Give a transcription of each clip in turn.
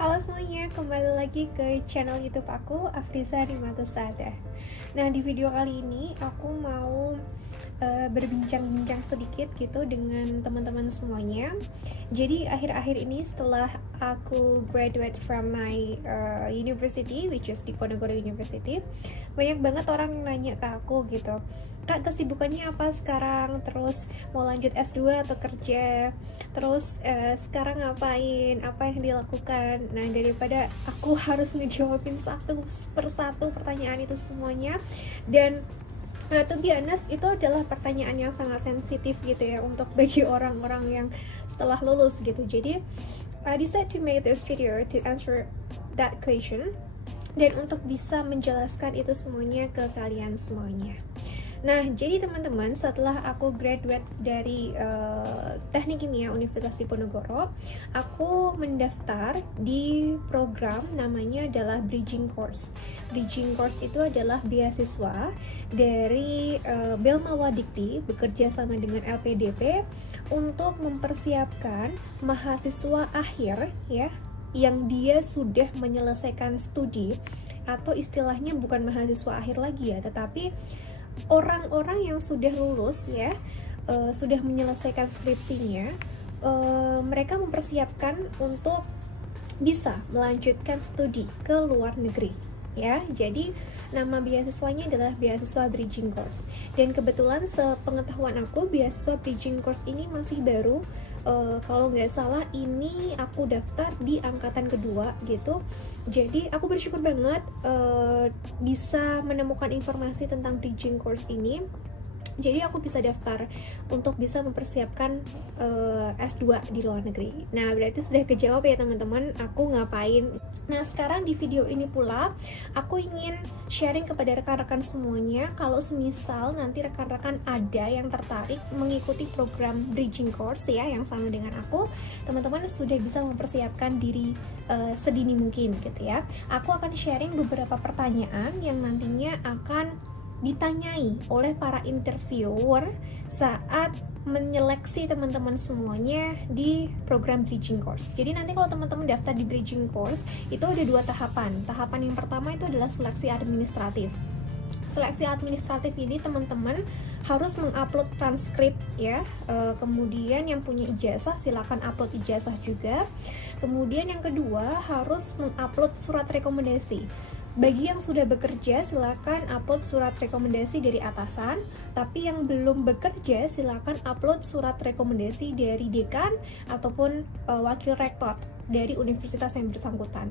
Halo semuanya, kembali lagi ke channel YouTube aku, Afriza Rimatusada. Nah, di video kali ini aku mau berbincang-bincang sedikit gitu dengan teman-teman semuanya. Jadi akhir-akhir ini setelah aku graduate from my university, which is Diponegoro University, banyak banget orang nanya ke aku gitu, Kak, kesibukannya apa sekarang? Terus mau lanjut S2 atau kerja? Terus sekarang ngapain? Apa yang dilakukan? Nah, daripada aku harus ngejawabin satu persatu pertanyaan itu semuanya, dan to be honest, itu adalah pertanyaan yang sangat sensitif gitu ya untuk bagi orang-orang yang setelah lulus gitu. Jadi I decided to make this video to answer that question dan untuk bisa menjelaskan itu semuanya ke kalian semuanya. Nah, jadi teman-teman, setelah aku graduate dari Teknik Kimia Universitas Diponegoro, aku mendaftar di program namanya adalah Bridging Course. Bridging Course itu adalah beasiswa dari Belmawa Dikti bekerja sama dengan LPDP untuk mempersiapkan mahasiswa akhir ya yang dia sudah menyelesaikan studi, atau istilahnya bukan mahasiswa akhir lagi ya, tetapi orang-orang yang sudah lulus ya, sudah menyelesaikan skripsinya, mereka mempersiapkan untuk bisa melanjutkan studi ke luar negeri ya. Jadi nama beasiswanya adalah beasiswa Bridging Course, dan kebetulan sepengetahuan aku beasiswa Bridging Course ini masih baru. Kalau nggak salah ini aku daftar di angkatan kedua gitu. Jadi aku bersyukur banget bisa menemukan informasi tentang Bridging Course ini. Jadi aku bisa daftar untuk bisa mempersiapkan S2 di luar negeri. Nah, berarti sudah kejawab ya teman-teman, aku ngapain. Nah, sekarang di video ini pula aku ingin sharing kepada rekan-rekan semuanya, kalau semisal nanti rekan-rekan ada yang tertarik mengikuti program Bridging Course ya, yang sama dengan aku, teman-teman sudah bisa mempersiapkan diri sedini mungkin gitu ya. Aku akan sharing beberapa pertanyaan yang nantinya akan ditanyai oleh para interviewer saat menyeleksi teman-teman semuanya di program Bridging Course. Jadi nanti kalau teman-teman daftar di Bridging Course itu ada dua tahapan. Tahapan yang pertama itu adalah seleksi administratif. Seleksi administratif ini teman-teman harus mengupload transkrip ya. Kemudian yang punya ijazah silakan upload ijazah juga. Kemudian yang kedua harus mengupload surat rekomendasi. Bagi yang sudah bekerja, silakan upload surat rekomendasi dari atasan. Tapi yang belum bekerja, silakan upload surat rekomendasi dari dekan ataupun wakil rektor dari universitas yang bersangkutan.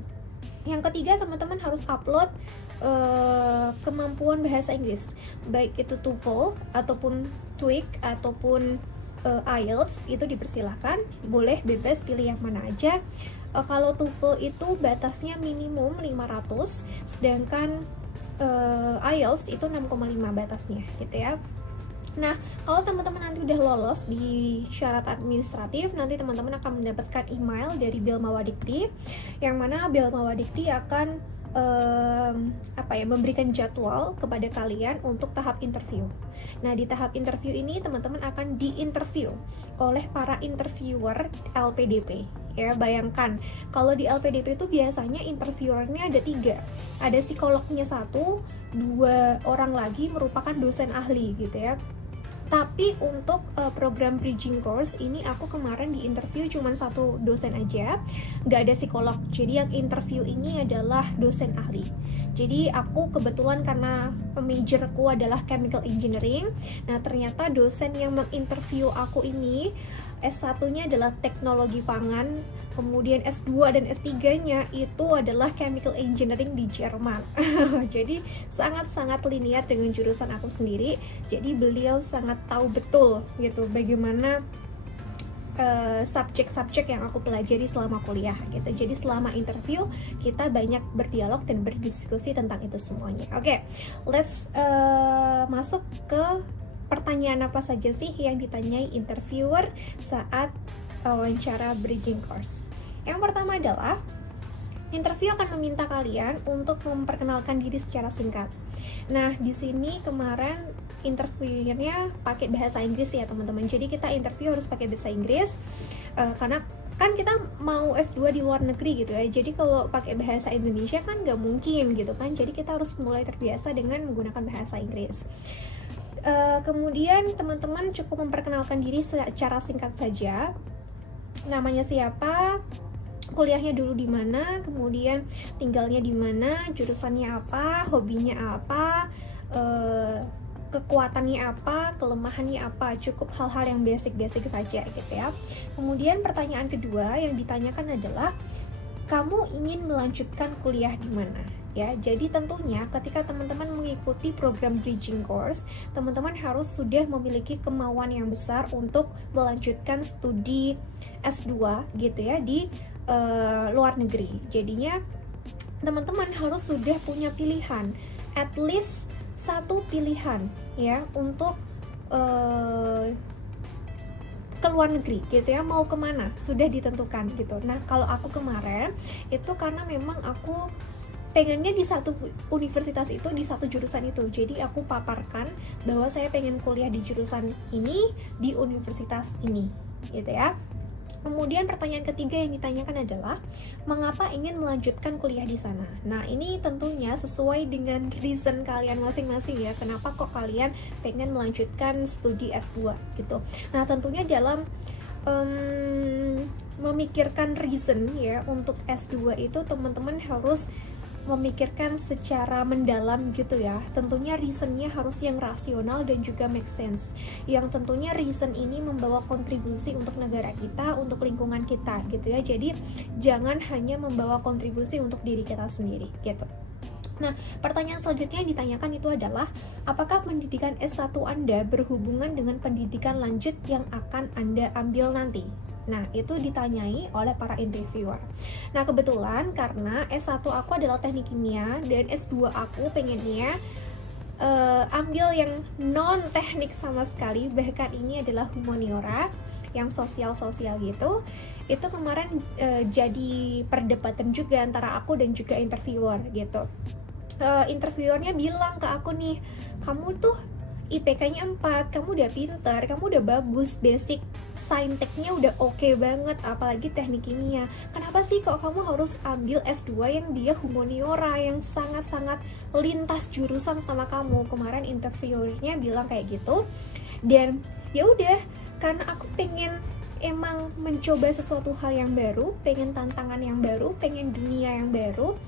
Yang ketiga, teman-teman harus upload kemampuan bahasa Inggris, baik itu TOEFL ataupun TOEIC ataupun IELTS, itu dipersilahkan, boleh bebas pilih yang mana aja. Kalau TOEFL itu batasnya minimum 500, sedangkan IELTS itu 6,5 batasnya gitu ya. Nah, kalau teman-teman nanti udah lolos di syarat administratif, nanti teman-teman akan mendapatkan email dari Belmawa Dikti, yang mana Belmawa Dikti akan memberikan jadwal kepada kalian untuk tahap interview. Nah, di tahap interview ini teman-teman akan diinterview oleh para interviewer LPDP. Ya, bayangkan kalau di LPDP itu biasanya interviewernya ada 3, ada psikolognya 1, 2 orang lagi merupakan dosen ahli gitu ya. Tapi untuk program Bridging Course ini aku kemarin di interview cuma 1 dosen aja, nggak ada psikolog. Jadi yang interview ini adalah dosen ahli. Jadi aku kebetulan karena majorku adalah chemical engineering. Nah, ternyata dosen yang menginterview aku ini S1-nya adalah teknologi pangan, kemudian S2 dan S3-nya itu adalah chemical engineering di Jerman. Jadi sangat-sangat linear dengan jurusan aku sendiri. Jadi beliau sangat tahu betul gitu bagaimana subjek-subjek yang aku pelajari selama kuliah gitu. Jadi selama interview kita banyak berdialog dan berdiskusi tentang itu semuanya. Oke, let's masuk ke pertanyaan apa saja sih yang ditanyai interviewer saat wawancara Bridging Course. Yang pertama adalah interview akan meminta kalian untuk memperkenalkan diri secara singkat. Nah, di sini kemarin interviewnya pakai bahasa Inggris ya teman-teman. Jadi kita interview harus pakai bahasa Inggris karena kan kita mau S2 di luar negeri gitu ya, jadi kalau pakai bahasa Indonesia kan nggak mungkin gitu kan, jadi kita harus mulai terbiasa dengan menggunakan bahasa Inggris. Kemudian teman-teman cukup memperkenalkan diri secara singkat saja, namanya siapa, kuliahnya dulu di mana, kemudian tinggalnya di mana, jurusannya apa, hobinya apa, kekuatannya apa, kelemahannya apa, cukup hal-hal yang basic-basic saja gitu ya. Kemudian pertanyaan kedua yang ditanyakan adalah, kamu ingin melanjutkan kuliah di mana? Ya, jadi tentunya ketika teman-teman mengikuti program bridging course, teman-teman harus sudah memiliki kemauan yang besar untuk melanjutkan studi S2 gitu ya di luar negeri. Jadinya teman-teman harus sudah punya pilihan, at least satu pilihan ya untuk ke luar negeri gitu ya, mau kemana sudah ditentukan gitu. Nah kalau aku kemarin itu karena memang aku pengennya di satu universitas itu, di satu jurusan itu, jadi aku paparkan bahwa saya pengen kuliah di jurusan ini di universitas ini gitu ya. Kemudian pertanyaan ketiga yang ditanyakan adalah, mengapa ingin melanjutkan kuliah di sana? Nah ini tentunya sesuai dengan reason kalian masing-masing ya, kenapa kok kalian pengen melanjutkan studi S2 gitu. Nah tentunya dalam memikirkan reason ya untuk S2 itu, teman-teman harus memikirkan secara mendalam gitu ya. Tentunya reasonnya harus yang rasional dan juga make sense, yang tentunya reason ini membawa kontribusi untuk negara kita, untuk lingkungan kita gitu ya. Jadi jangan hanya membawa kontribusi untuk diri kita sendiri gitu. Nah, pertanyaan selanjutnya yang ditanyakan itu adalah, apakah pendidikan S1 Anda berhubungan dengan pendidikan lanjut yang akan Anda ambil nanti? Nah, itu ditanyai oleh para interviewer. Nah, kebetulan karena S1 aku adalah teknik kimia dan S2 aku pengennya ambil yang non teknik sama sekali, bahkan ini adalah humaniora yang sosial-sosial gitu. Itu kemarin jadi perdebatan juga antara aku dan juga interviewer gitu. Interviewernya bilang ke aku nih, kamu tuh IPK-nya 4, kamu udah pintar, kamu udah bagus, basic sainteknya udah oke banget, apalagi teknik kimia. Kenapa sih kok kamu harus ambil S2 yang dia humaniora, yang sangat-sangat lintas jurusan sama kamu? Kemarin interviewernya bilang kayak gitu. Dan ya udah, karena aku pengen emang mencoba sesuatu hal yang baru, pengen tantangan yang baru, pengen dunia yang baru,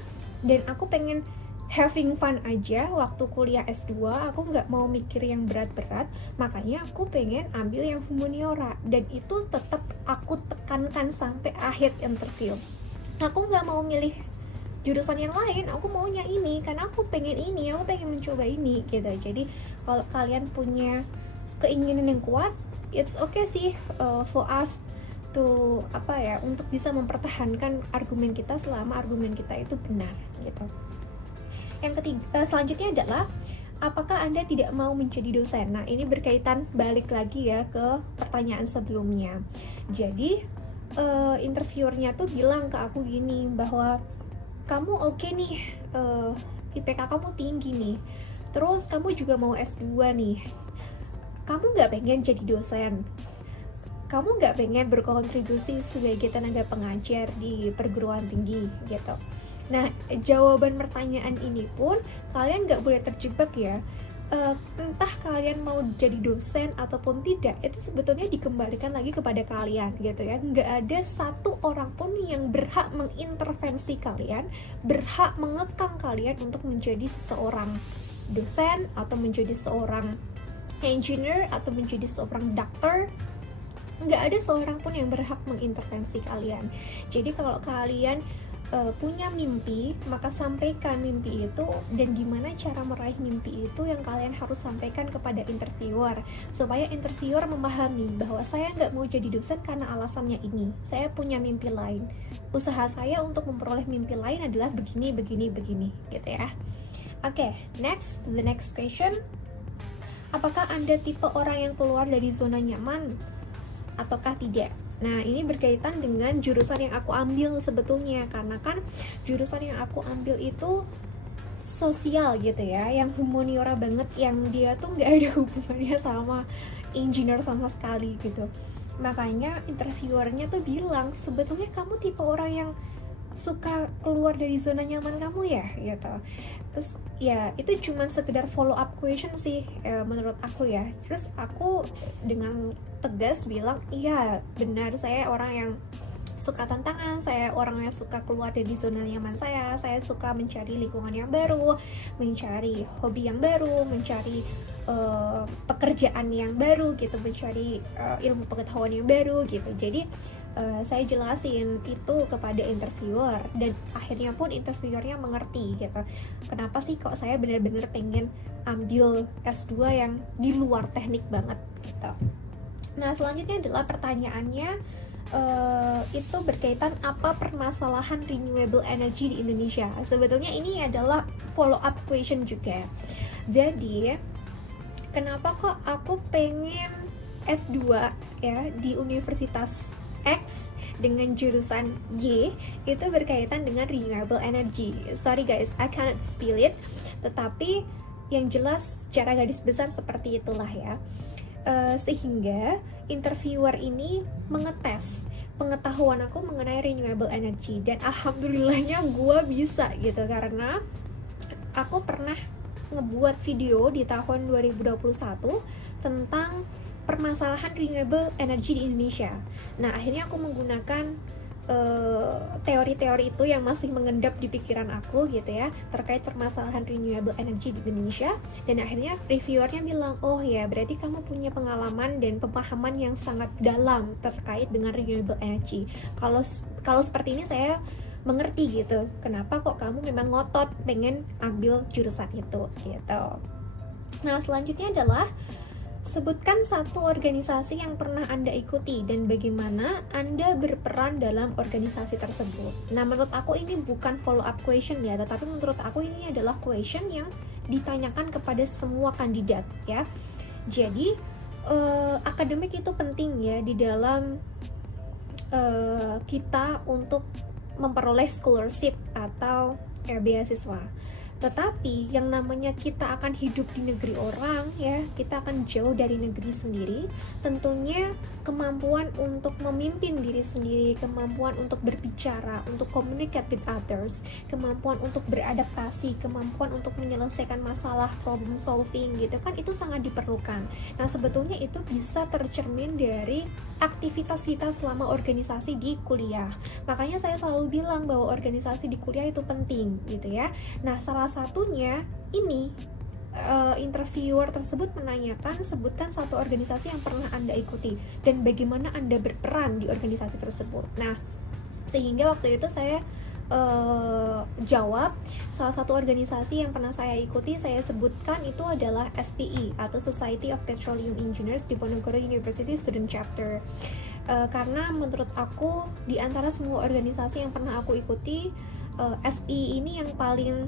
dan aku pengen having fun aja waktu kuliah S2, aku nggak mau mikir yang berat-berat, makanya aku pengen ambil yang humaniora, dan itu tetap aku tekankan sampai akhir interview. Aku nggak mau milih jurusan yang lain, aku maunya ini, karena aku pengen ini, aku pengen mencoba ini gitu. Jadi kalau kalian punya keinginan yang kuat, it's okay sih for us to untuk bisa mempertahankan argumen kita selama argumen kita itu benar gitu. Yang ketiga, selanjutnya adalah, apakah Anda tidak mau menjadi dosen? Nah, ini berkaitan balik lagi ya ke pertanyaan sebelumnya. Jadi, interviewernya tuh bilang ke aku gini, bahwa kamu oke nih, IPK kamu tinggi nih, terus kamu juga mau S2 nih, kamu nggak pengen jadi dosen? Kamu nggak pengen berkontribusi sebagai tenaga pengajar di perguruan tinggi gitu? Nah, jawaban pertanyaan ini pun kalian nggak boleh terjebak ya. Entah kalian mau jadi dosen ataupun tidak, itu sebetulnya dikembalikan lagi kepada kalian gitu ya. Nggak ada satu orang pun yang berhak mengintervensi kalian, berhak mengekang kalian untuk menjadi seseorang dosen, atau menjadi seorang engineer, atau menjadi seorang dokter. Nggak ada seorang pun yang berhak mengintervensi kalian. Jadi kalau kalian punya mimpi, maka sampaikan mimpi itu, dan gimana cara meraih mimpi itu yang kalian harus sampaikan kepada interviewer, supaya interviewer memahami bahwa saya nggak mau jadi dosen karena alasannya ini, saya punya mimpi lain, usaha saya untuk memperoleh mimpi lain adalah begini, begini, begini gitu ya. Oke, the next question. Apakah Anda tipe orang yang keluar dari zona nyaman ataukah tidak? Nah, ini berkaitan dengan jurusan yang aku ambil sebetulnya, karena kan jurusan yang aku ambil itu sosial gitu ya, yang humaniora banget, yang dia tuh nggak ada hubungannya sama engineer sama sekali gitu. Makanya interviewernya tuh bilang, sebetulnya kamu tipe orang yang suka keluar dari zona nyaman kamu ya gitu. Terus ya itu cuman sekedar follow up question sih menurut aku ya. Terus aku dengan tegas bilang, iya benar, saya orang yang suka tantangan, saya orang yang suka keluar dari zona nyaman saya suka mencari lingkungan yang baru, mencari hobi yang baru, mencari pekerjaan yang baru gitu, mencari ilmu pengetahuan yang baru gitu. Jadi saya jelasin itu kepada interviewer, dan akhirnya pun interviewernya mengerti gitu, kenapa sih kok saya benar-benar pengen ambil S2 yang di luar teknik banget gitu. Nah selanjutnya adalah pertanyaannya itu berkaitan apa permasalahan renewable energy di Indonesia. Sebetulnya ini adalah follow up question juga. Jadi kenapa kok aku pengen S2 ya di Universitas X dengan jurusan Y, itu berkaitan dengan renewable energy. Sorry guys, I cannot spill it, tetapi yang jelas secara garis besar seperti itulah ya. Sehingga interviewer ini mengetes pengetahuan aku mengenai renewable energy, dan alhamdulillahnya gue bisa gitu, karena aku pernah ngebuat video di tahun 2021 tentang permasalahan renewable energy di Indonesia. Nah akhirnya aku menggunakan teori-teori itu yang masih mengendap di pikiran aku gitu ya, terkait permasalahan renewable energy di Indonesia. Dan akhirnya reviewernya bilang, oh ya berarti kamu punya pengalaman dan pemahaman yang sangat dalam terkait dengan renewable energy. Kalau seperti ini saya mengerti gitu, kenapa kok kamu memang ngotot pengen ambil jurusan itu gitu. Nah selanjutnya adalah sebutkan satu organisasi yang pernah Anda ikuti dan bagaimana Anda berperan dalam organisasi tersebut. Nah, menurut aku ini bukan follow up question ya, tetapi menurut aku ini adalah question yang ditanyakan kepada semua kandidat ya. Jadi, akademik itu penting ya di dalam kita untuk memperoleh scholarship atau beasiswa. Tetapi yang namanya kita akan hidup di negeri orang ya, kita akan jauh dari negeri sendiri, tentunya kemampuan untuk memimpin diri sendiri, kemampuan untuk berbicara, untuk communicate with others, kemampuan untuk beradaptasi, kemampuan untuk menyelesaikan masalah, problem solving gitu kan, itu sangat diperlukan. Nah sebetulnya itu bisa tercermin dari aktivitas kita selama organisasi di kuliah. Makanya saya selalu bilang bahwa organisasi di kuliah itu penting gitu ya. Nah salah satunya ini interviewer tersebut menanyakan, sebutkan satu organisasi yang pernah Anda ikuti dan bagaimana Anda berperan di organisasi tersebut. Nah sehingga waktu itu saya jawab salah satu organisasi yang pernah saya ikuti, saya sebutkan itu adalah SPE atau Society of Petroleum Engineers Diponegoro University Student Chapter. Karena menurut aku di antara semua organisasi yang pernah aku ikuti, SPE ini yang paling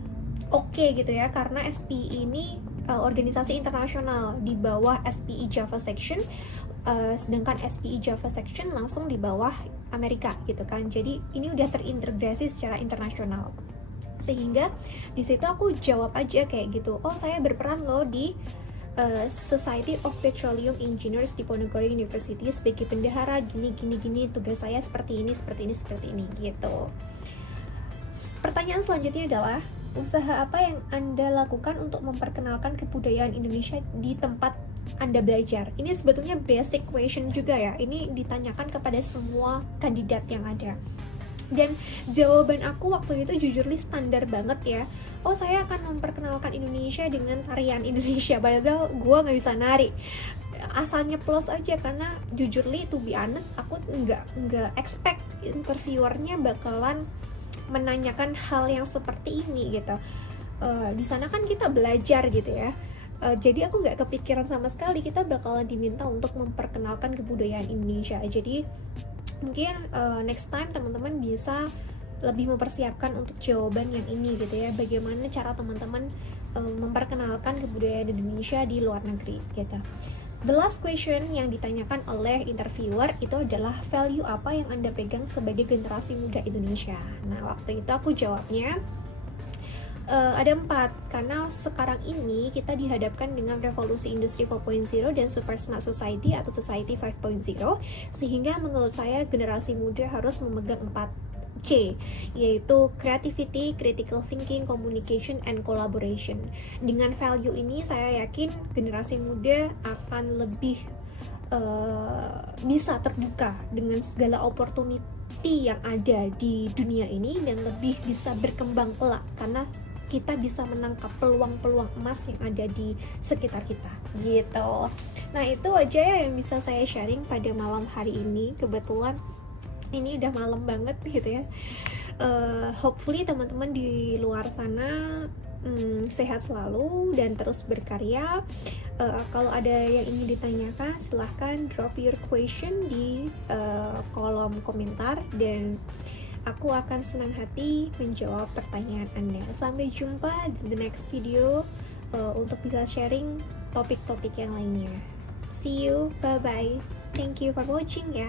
oke gitu ya, karena SPE ini organisasi internasional di bawah SPE Java Section, sedangkan SPE Java Section langsung di bawah Amerika gitu kan. Jadi ini udah terintegrasi secara internasional. Sehingga di situ aku jawab aja kayak gitu, oh saya berperan loh di Society of Petroleum Engineers Diponegoro University sebagai bendahara gini, tugas saya seperti ini gitu. Pertanyaan selanjutnya adalah, usaha apa yang Anda lakukan untuk memperkenalkan kebudayaan Indonesia di tempat Anda belajar? Ini sebetulnya basic question juga ya, ini ditanyakan kepada semua kandidat yang ada. Dan jawaban aku waktu itu jujurly standar banget ya, oh saya akan memperkenalkan Indonesia dengan tarian Indonesia, padahal gue gak bisa nari, asal nyeplos aja. Karena jujurly to be honest, aku nggak expect interviewernya bakalan menanyakan hal yang seperti ini gitu. Di sana kan kita belajar gitu ya, jadi aku nggak kepikiran sama sekali kita bakalan diminta untuk memperkenalkan kebudayaan Indonesia. Jadi mungkin next time teman-teman bisa lebih mempersiapkan untuk jawaban yang ini gitu ya, bagaimana cara teman-teman memperkenalkan kebudayaan Indonesia di luar negeri gitu. The last question yang ditanyakan oleh interviewer itu adalah value apa yang Anda pegang sebagai generasi muda Indonesia. Nah waktu itu aku jawabnya, Ada 4, karena sekarang ini kita dihadapkan dengan revolusi industri 4.0 dan super smart society atau society 5.0, sehingga menurut saya generasi muda harus memegang 4C, yaitu creativity, critical thinking, communication, and collaboration. Dengan value ini saya yakin generasi muda akan lebih bisa terbuka dengan segala opportunity yang ada di dunia ini dan lebih bisa berkembang pelak, karena kita bisa menangkap peluang-peluang emas yang ada di sekitar kita gitu. Nah, itu aja ya yang bisa saya sharing pada malam hari ini. Kebetulan ini udah malam banget gitu ya. Hopefully teman-teman di luar sana sehat selalu dan terus berkarya. Kalau ada yang ingin ditanyakan, silahkan drop your question di kolom komentar dan aku akan senang hati menjawab pertanyaan Anda. Sampai jumpa di the next video untuk bisa sharing topik-topik yang lainnya. See you, bye-bye. Thank you for watching ya.